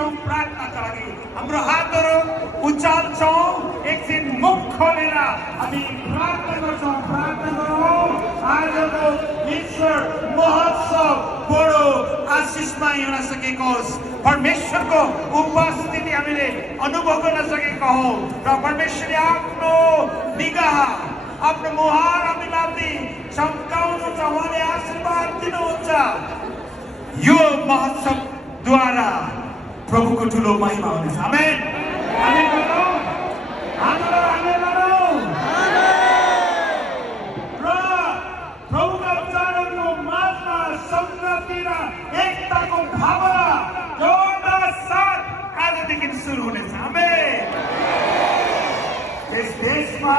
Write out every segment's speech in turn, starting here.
छौँ प्रार्थनाका लागि हाम्रो हातहरू उचाल्छौँ एकछिन मुख खोलेर हामी प्रार्थना गर्छौँ प्रार्थना गरौँ आजको ईश्वर महोत्सव बडो आशिषमय हुन सकेको होस् परमेश्वरको उपस्थिति हामीले अनुभव गर्न सकेका हौँ र परमेश्वरले आफ्नो निगाह आफ्नो मुहार हामीमाथि चम्काउनुहुन्छ उहाँले आशीर्वाद दिनुहुन्छ यो महोत्सवद्वारा प्रभुको ठुलो महिमा हुनेछ आमेन आमेन गरौँ आमेन गरौँ र प्रभुका उच्चारणको माझमा संगति र एकताको भावना जोडका साथ आजदेखि सुरु हुनेछ आमेन यस देशमा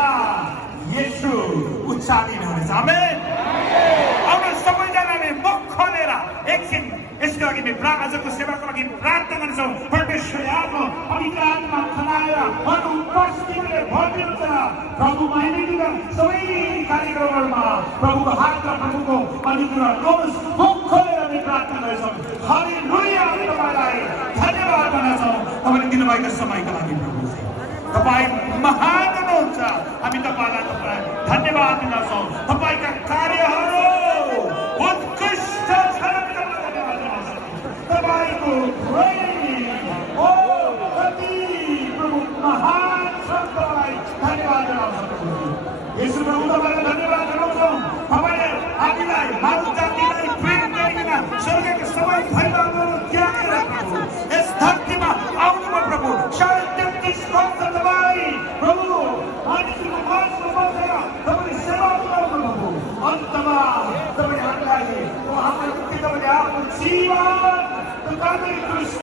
येशू उच्चारित हुनेछ आमेन आउनु सबैजनाले मुख खोलेर एकछिन यसको लागि आजको सेवाको लागि प्रार्थना गर्छौँ परमेश्वरले आफ्नो पवित्र आत्मा खनाएर उहाँको उपस्थितिले भरिदिनुहुन्छ प्रभु महिमा सबै कार्यक्रमहरूमा प्रभुको हात र प्रभुको अनुग्रह होस् मुख खोलेर हामी प्रार्थना गर्छौँ हालेलुया हामी तपाईँलाई धन्यवाद भन्दछौँ तपाईँले दिनुभएको समयका लागि प्रभु तपाईँ महान हुनुहुन्छ हामी तपाईँलाई धन्यवाद दिन्छौँ तपाईँका कार्यहरू उत्कृष्ट छन् तपाईँको कति प्रभु महान छन् तपाईँलाई धन्यवाद जनाउँछौँ यसो प्रभु तपाईँलाई धन्यवाद जनाउँछौँ तपाईँले हामीलाई मानव जातिलाई प्रेम गरिकन स्वर्गको सबै फैलाउनु त्यागेर प्रभु यस धरतीमा आउनुभयो प्रभु 33 वर्ष तपाईँ प्रभु मानिसको माझमा बसेर तपाईँले सेवा गर्नुभयो प्रभु अन्तमा तपाईँले हामीलाई हाम्रो निम्ति तपाईँले आफ्नो जीवन